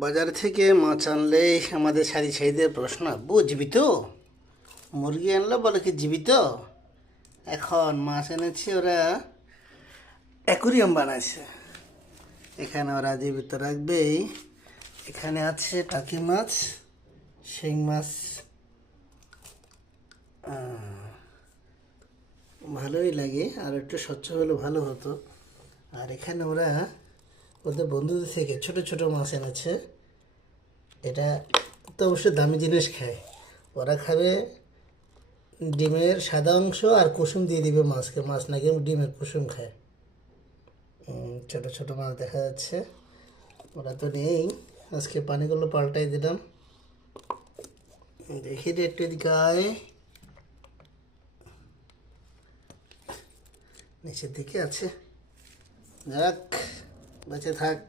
বাজার থেকে মাছ আনলেই আমাদের সারি সাইদের প্রশ্ন, বুঝবি তো? মুরগি আনলো বলে কি জীবিত? এখন মাছ এনেছি, ওরা অ্যাকুরিয়াম বানাইছে, এখানে ওরা জীবিত রাখবেই। এখানে আছে টাকি মাছ, শিং মাছ, ভালোই লাগে, আর একটু স্বচ্ছ হলে ভালো হতো। আর এখানে ওরা ওদের বন্ধুদের থেকে ছোট ছোট মাছ এনেছে। এটা তো অবশ্যই দামি জিনিস খায়। ওরা খাবে ডিমের সাদা অংশ আর কুসুম দিয়ে দিবে মাছকে, মাছ নাকি ডিমের কুসুম খায়। ছোট ছোট মাছ দেখা যাচ্ছে, ওরা তো নেই। আজকে পানিগুলো পাল্টাই দিলাম। দেখি রে একটু এদিকে আয়, নিচের দিকে আছে, যাক বেঁচে থাক।